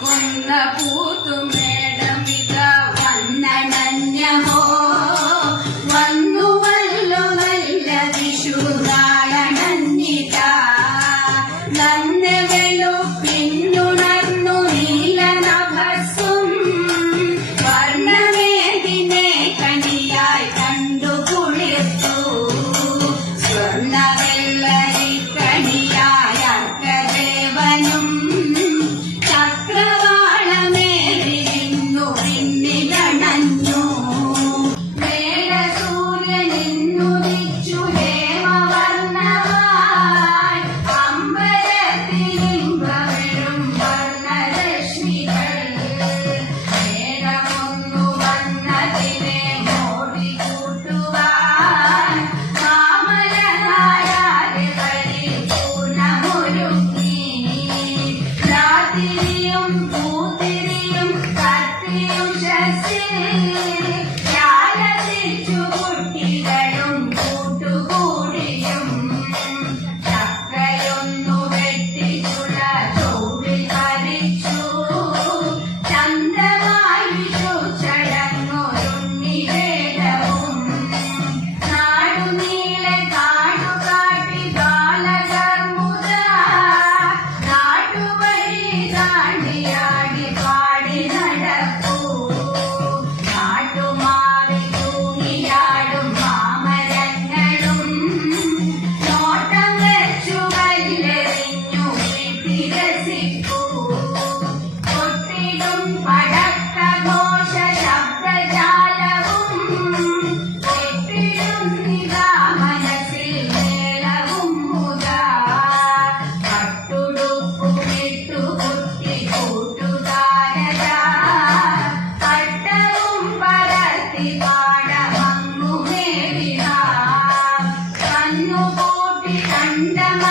കൊന്ന പൂത്തുമേടം ഇതാ വന്നണഞ്ഞമോ വന്നുവല്ലോ നല്ല വിഷുനാളണഞ്ഞിതാ നന്നെ വെളുപ്പിന്നുണർന്നു നീലനഭസ്സും വർണ്ണമേതിനെ കണിയായി കണ്ടു കുളിർത്തു സ്വർണ്ണവെള്ളരി കണിയായ അർക്കദേവനും ചക്രവാളമേറിന്നു പിന്നിലണഞ്ഞു മേടസൂര്യനിന്നുദിച്ചു ഹേമവർണ്ണമായി അമ്പരത്തിലിമ്പവരും വർണ്ണരശ്മികൾ മേടമൊന്നു വന്നതിനെ മോടി കൂട്ടുവാൻ മാമലനായാതെ പരിപൂർണമൊരുങ്ങി രാത്രിയും പൂത്തിരിയും കത്തിയും ശാലതിച്ചു കുട്ടികളും കൂട്ടുകൂടിയും ചക്കയൊന്നു വെട്ടിച്ചുള്ള ചൂടിൽ കരിച്ചു ചന്തമായി വിഷു ചടങ്ങൊരുണ്ണിവേദവും നാടുനീളെ കാടുകാട്ടി ബാലകർമുദ നാട്ടുവഴി താണ്ടിയാടി പാടി നടപ്പൂ നാട്ടുമാവിൽ തൂങ്ങിയാടും മാമരങ്ങളും നോട്ടം വെച്ചു കല്ലെറിഞ്ഞു വീട്ടിരസിക്കൂ കൊട്ടിടും പടക്കഘോഷ ശബ്ദജാലവും കെട്ടിടും നിതാ മനസ്സിൽ മേളവും മുതാ പട്ടുടുപ്പുമിട്ടു കുത്തി കൂട്ടുകാരതാ പട്ടവും പരത്തി പാടമങ്ങുമേവിനാ കണ്ണുകൂട്ടി കണ്ടമ